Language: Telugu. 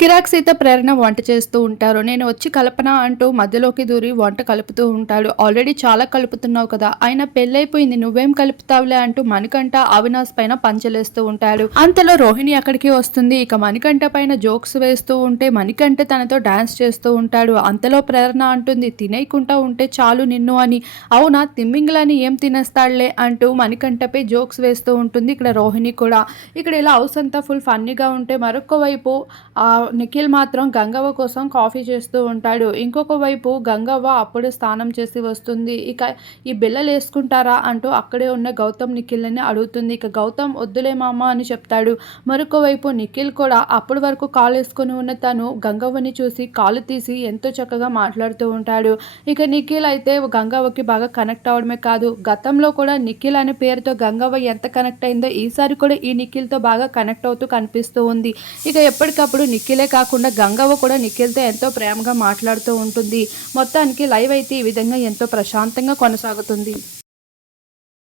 కిరాక్ సీత ప్రేరణ వంట చేస్తూ ఉంటారు. నేను వచ్చి కలపన అంటూ మధ్యలోకి దూరి వంట కలుపుతూ ఉంటాడు. ఆల్రెడీ చాలా కలుపుతున్నావు కదా. ఆయన పెళ్ళైపోయింది. నువ్వేం కలుపుతావులే అంటూ మణికంఠ అవినాష్ పైన పంచలేస్తూ ఉంటాడు. అంతలో రోహిణి అక్కడికి వస్తుంది. ఇక మణికంఠ పైన జోక్స్ వేస్తూ ఉంటే మణికంఠ తనతో డాన్స్ చేస్తూ ఉంటాడు. అంతలో ప్రేరణ అంటుంది తినేయకుండా ఉంటే చాలు నిన్ను అని. అవునా? తిమ్మింగ్లని ఏం తినేస్తాడులే అంటూ మణికంఠపై జోక్స్ వేస్తూ ఉంటుంది. ఇక్కడ రోహిణి కూడా. ఇక్కడ ఇలా హౌస్ అంతా ఫుల్ ఫన్నీగా ఉంటే మరొక వైపు ఆ నిఖిల్ మాత్రం గంగవ్వ కోసం కాఫీ చేస్తూ ఉంటాడు. ఇంకొక వైపు గంగవ్వ అప్పుడే స్నానం చేసి వస్తుంది. ఇక ఈ బిల్లలు వేసుకుంటారా అంటూ అక్కడే ఉన్న గౌతమ్ నిఖిల్ని అడుగుతుంది. ఇక గౌతమ్ వద్దులే మామ అని చెప్తాడు. మరొక వైపు నిఖిల్ కూడా అప్పటి వరకు కాలు వేసుకుని ఉన్న తను గంగవ్వని చూసి కాలు తీసి ఎంతో చక్కగా మాట్లాడుతూ ఉంటాడు. ఇక నిఖిల్ అయితే గంగవ్వకి బాగా కనెక్ట్ అవడమే కాదు. గతంలో కూడా నిఖిల్ అనే పేరుతో గంగవ్వ ఎంత కనెక్ట్ అయిందో ఈసారి కూడా ఈ నిఖిల్తో బాగా కనెక్ట్ అవుతూ కనిపిస్తూ ఉంది. ఇక ఎప్పటికప్పుడు నిఖిల్ నిఖిలే కాకుండా గంగవ్వ కూడా నిఖిల్తో ఎంతో ప్రేమగా మాట్లాడుతూ ఉంటుంది. మొత్తానికి లైవ్ అయితే ఈ విధంగా ఎంతో ప్రశాంతంగా కొనసాగుతుంది.